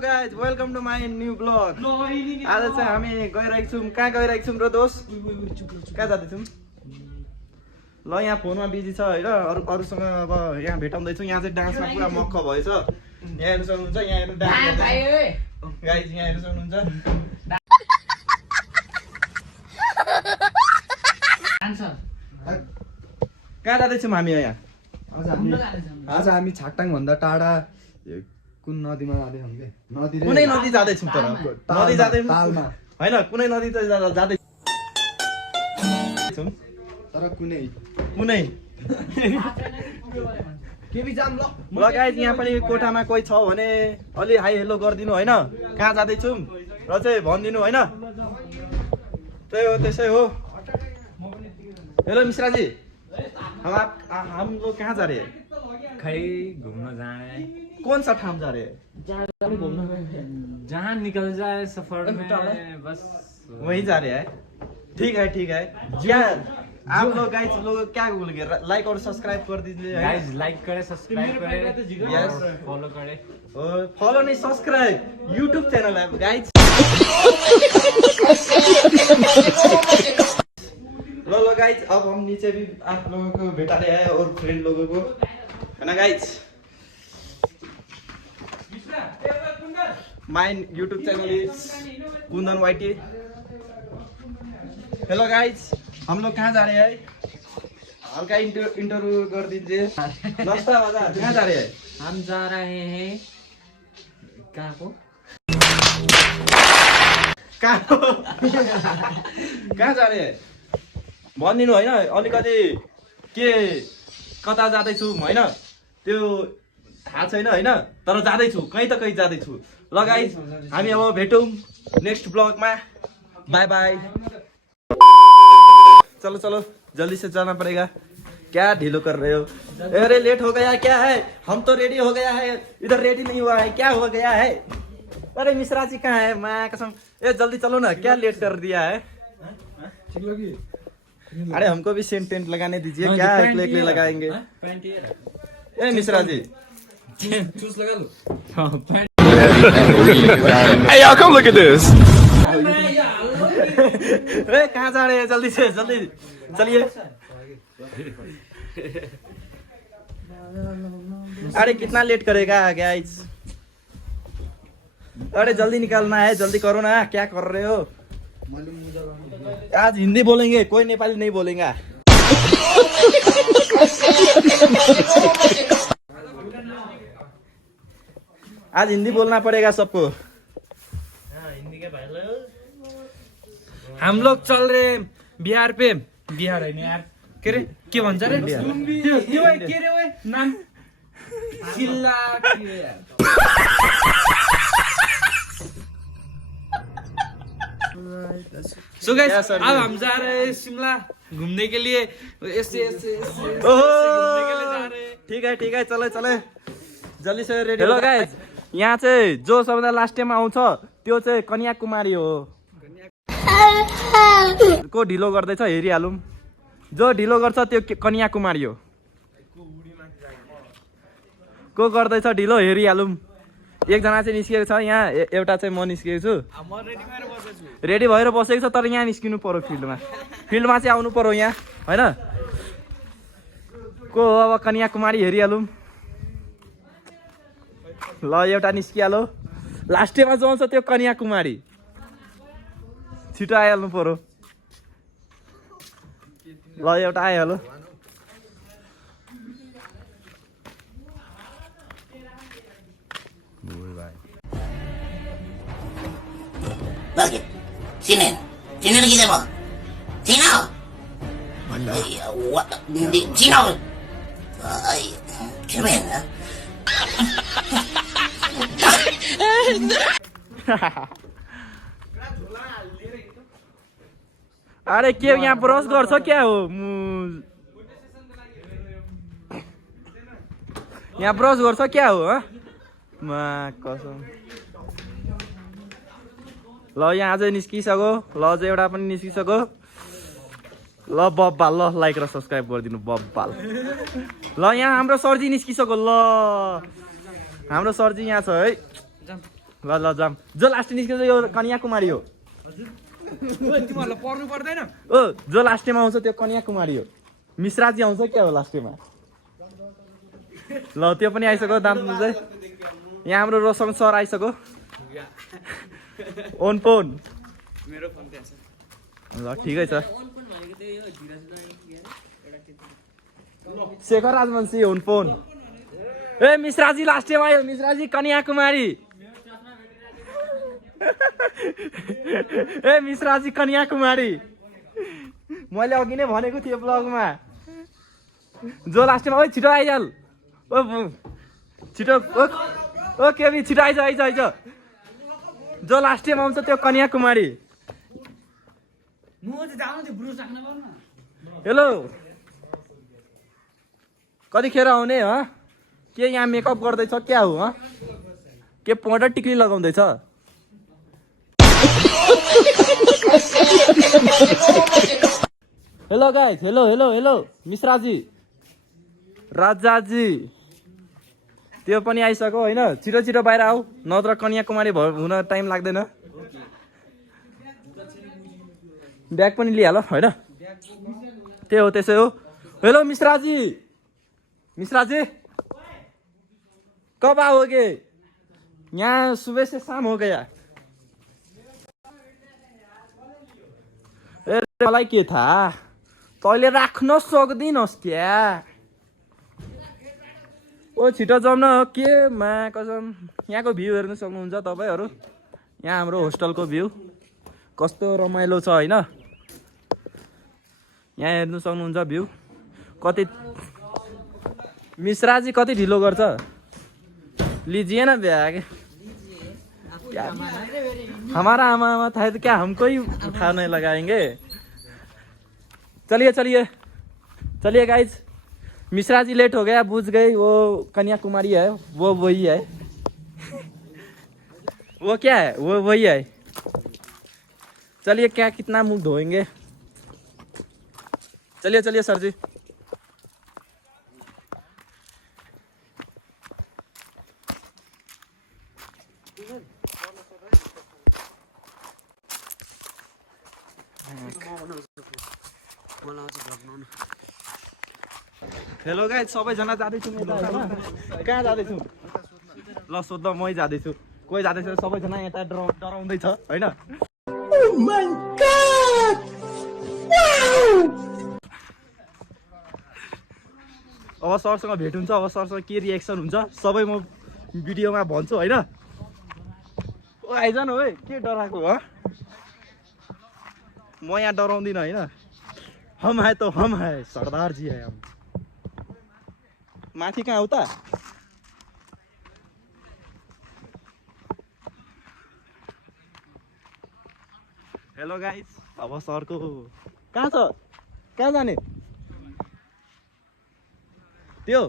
guys, welcome to my new vlog. आज चाहिँ हामी गइरहेको छौँ कहाँ गइरहेको छौँ र दोस्त कहाँ जाँदैछौँ ल यहाँ फोनमा बिजी छ हैन अरूसँग अब यहाँ भेटाउँदै छु यहाँ चाहिँ डान्समा पुरा मक्ख भएछ यहाँ हेर्न सक्नुहुन्छ यहाँ हेर्नु डान्स गाइस यहाँ हेर्न सक्नुहुन्छ कहाँ जाँदैछौँ हामी यहाँ आज हामी छाकटाङ भन्दा टाढा कुन नदीमा जाँदैछौँ के नदी कुनै नदी जाँदैछौँ तर नदी जाँदैछौँ हैन कुनै नदी त जाँदैछौँ तर कुनै के बिजाम ल गाइस यहाँ पनि कोठामा कोही छ भने अलि हाई हेलो गरिदिनु हैन कहाँ जाँदैछौँ र चाहिँ भनिदिनु हैन त्यही हो त्यसै हो हेलो मिश्रा जी हम लोग कहाँ जा रहे हैं खै घूमने जाए कौन सा ठाम जा रहे हैं जहाँ निकल जाए सफर में बस वहीं जा रहे हैं ठीक है क्या आप लोग गाइस लोग क्या बोलेंगे लाइक और सब्सक्राइब कर दीजिए गाइस लाइक करे सब्सक्राइब करे यस फॉलो करे फॉलो नहीं सब्सक्राइब यूट्यूब चैनल है गाइस लो गाइस अब हम नीचे भी आप लोगों को बैठा रहे हैं और फ्रेंड लोगों को है ना guys my YouTube channel is Kundan YT hello guys हम लोग कहाँ जा रहे हैं हल्का इंटरव्यू कर दीजिए नाश्ता वाला कहाँ जा रहे हैं हम जा रहे हैं कहाँ को कहाँ जा रहे हैं भनिदिनु होइन अलिकति के कता जाँदैछु होइन त्यो थाहा छैन होइन तर जाँदैछु कहीँ त कहीँ जाँदैछु ल गाइस हामी अब भेटौँ नेक्स्ट ब्लॉगमा बाय बाय चलो चलो जल्दी से जाना पड़ेगा क्या ढीलो कर रहे हो अरे लेट हो गया क्या है हम तो रेडी हो गया है इधर रेडी नहीं हुआ है क्या हो गया है अरे मिश्रा जी कहाँ है मैं कसम ए जल्दी चलो ना क्या लेट कर दिया है ठीक लगी अरे हमको भी सेंट पेंट लगाने दीजिए क्या अकेले लगाएंगे ए मिश्रा जी चूस लगा लो Hey y'all, come look at this. ए कहाँ जा रहे हैं जल्दी से जल्दी चलिए अरे कितना लेट करेगा गाइस अरे जल्दी निकालना है जल्दी करो ना क्या कर रहे हो आज हिंदी बोलेंगे कोई नेपाली नहीं बोलेगा आज हिंदी बोलना पड़ेगा सबको हम लोग चल रहे हैं बिहार पे बिहार है यार के रे के भन्छ रे त्यो के रे ओए नाम जिल्ला सो गाइस अब हम जा रहे हैं शिमला घूमने के लिए ऐसे घूमने के लिए जा रहे हैं ठीक है चले जल्दी से रेडी हेलो गाइस यहाँ चाहिँ जो सबैभन्दा लास्ट टाइममा आउँछ त्यो चाहिँ कन्याकुमारी हो को ढिलो गर्दैछ हेरिहालौँ जो ढिलो गर्छ त्यो कन्याकुमारी हो को गर्दैछ ढिलो हेरिहालौँ एकजना चाहिँ निस्किएको छ यहाँ एउटा चाहिँ म निस्किएको छु रेडी भएर बसेको छ तर यहाँ निस्किनु पर्यो फिल्डमा चाहिँ आउनु पर्यो यहाँ होइन को अब कन्याकुमारी हेरिहालौँ ल एउटा निस्किहाल्यो लास्टमा जो आउँछ त्यो कन्याकुमारी छिटो आइहाल्नु पर्यो ल एउटा आइहाल्यो Sino nakita mo? Sino? Ay, sino? Ay, sino ba yan, ha? अरे के यहाँ ब्रस गर्छ क्या हो यहाँ ब्रस गर्छ क्या हो कसम ल यहाँ अझै निस्किसक्यो ल अझै एउटा पनि निस्किसक्यो ल बब्बाल ल लाइक र सब्सक्राइब गरिदिनु बब्बाल ल यहाँ हाम्रो सरजी निस्किसक्यो ल हाम्रो सरजी यहाँ छ है ल ल जाम जो लास्ट निस्किन्छ यो कन्याकुमारी हो तिमीहरूलाई पर्नु पर्दैन ओ जो लास्टमा आउँछ त्यो कन्याकुमारी हो मिश्राजी आउँछ क्या हो लास्टमा ल त्यो पनि आइसक्यो दाम चाहिँ यहाँ हाम्रो रोशन सर आइसक्यो ओन फोन मेरो फोन त्यहाँ छ ल ठिकै छ शेखर राजवंशी ओन फोन ए मिश्राजी लास्ट टाइम आयो मिश्राजी कन्याकुमारी ए मिश्राजी कन्याकुमारी मैले अघि नै भनेको थिएँ ब्लगमा जो लास्ट टाइम छिटो आइहाल ओ छिटो ओ केबी छिटो आइज आइज आइज जो लास्ट टाइम आउँछ त्यो कन्याकुमारी हेलो कतिखेर आउने ह के यहाँ मेकअप गर्दैछ क्या हो ह के पाउडर टिक्ली लगाउँदैछ hello guys hello hello hello Mishra ji Raja ji त्यो पनि आइसक्यो होइन छिटो छिटो बाहिर आऊ नत्र कन्याकुमारी हुन टाइम लाग्दैन ब्याग पनि लिइहाल होइन त्यही हो त्यसै हो हेलो मिश्राजी मिश्राजी कब आओगे यहाँ सुबह से शाम हो गया ए मलाई के थाहा तैँले राख्न सक्दिनस् क्या ओ छिटो जाउँ न के मा कसम यहाँको भ्यू हेर्नु सक्नुहुन्छ तपाईँहरू यहाँ हाम्रो होस्टलको भ्यू कस्तो रमाइलो छ होइन यहाँ हेर्नु सक्नुहुन्छ भ्यू कति मिश्राजी कति ढिलो गर्छ लीजिए ना बैग हमारा आमा था तो क्या हमको ही उठाने लगाएंगे चलिए चलिए चलिए गाइज मिश्रा जी लेट हो गया बुझ गई वो कन्याकुमारी है वो वही है वो क्या है वो वही है चलिए क्या कितना मुंह धोएंगे चलिए चलिए सर जी हेलो गाइज सबैजना जाँदैछौँ यता होइन कहाँ जाँदैछौँ ल सोध्द मै जाँदैछु कोही जाँदैछ सबैजना यता डराउँदैछ होइन अब सरसँग भेट हुन्छ अब सरसँग के रिएक्सन हुन्छ सबै म भिडियोमा भन्छु होइन ओ आइजानु है के डराएको हो म यहाँ डराउँदिनँ होइन हम है तो हम है सरदार जी है हम माथि कहाँ उता हेलो गाइस अब सरको कहाँ छ कहाँ जाने त्यो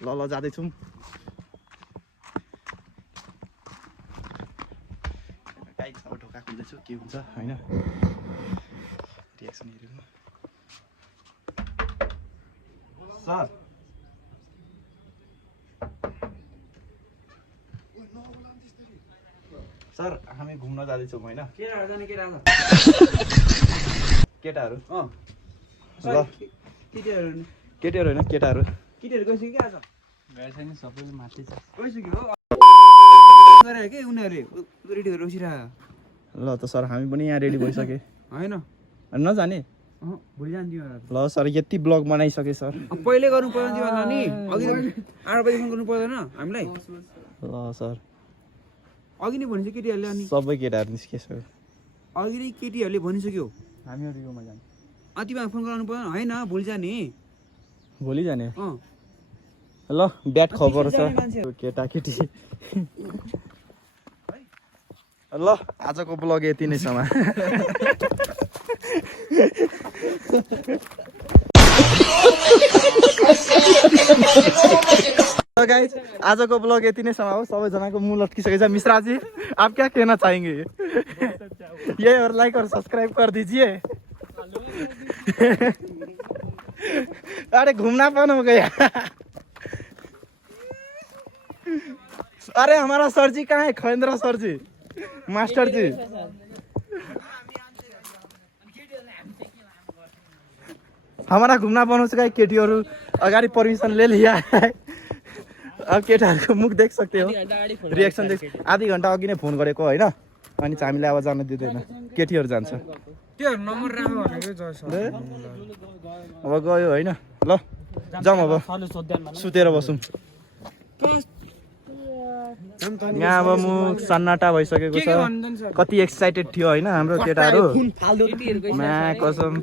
ल ल जाँदैछौँ गाइस अब ढोका खोल्दैछु के हुन्छ होइन रिएक्सन हेरौँ सर सर हामी घुम्न जाँदैछौँ होइन केटाहरू ल केटीहरू होइन केटाहरू केटीहरू गइसक्यो क्या आज नि सबैले माथि छ गइसक्यो गरे के उनीहरू रेडी भएर बसिरहेको ल त सर हामी पनि यहाँ रेडी भइसके होइन नजाने भोलि जान्थ्यो ल सर यति ब्लग बनाइसके सर पहिले गर्नु पर्दैन थियो होला नि अघि 8 बजी फोन गर्नु पर्दैन हामीलाई ल सर अघि नै भनिसक्यो केटीहरूले अनि सबै केटाहरू निस्केछ अघि नै केटीहरूले भनिसक्यो हामीहरू योमा जाने तिमीलाई फोन गराउनु पर्दैन होइन भोलि जाने भोलि जाने अँ ल ब्याड खबर छ जाने मान्छे। केटाकेटी ल आजको ब्लग यति नै समा गाइस आजको ब्लग यति नै समा हो सबैजनाको मुह लटकिसकेछ मिश्रा जी आप क्या कहना चाहेंगे ये और लाइक और सब्सक्राइब कर दीजिए अरे घूमना पन हो गया अरे हमारा सर जी कहाँ है खैन्द्र सर जी मास्टर जी हमारा घुम्न बनाउँछ का केटीहरू अगाडि परमिसन ले लिया है अब केटाहरूको मुख देख सकते हो रिएक्सन देख आधी घन्टा अघि नै फोन गरेको होइन अनि चाहिँ हामीले अब जान दिँदैन केटीहरू जान्छ त्यो नम्बर राख भनेको जस अब गयो होइन ल जाउँ अब सुतेर बसौँ यहाँ अब मुख सन्नाटा भइसकेको छ कति एक्साइटेड थियो होइन हाम्रो केटाहरू मा कसम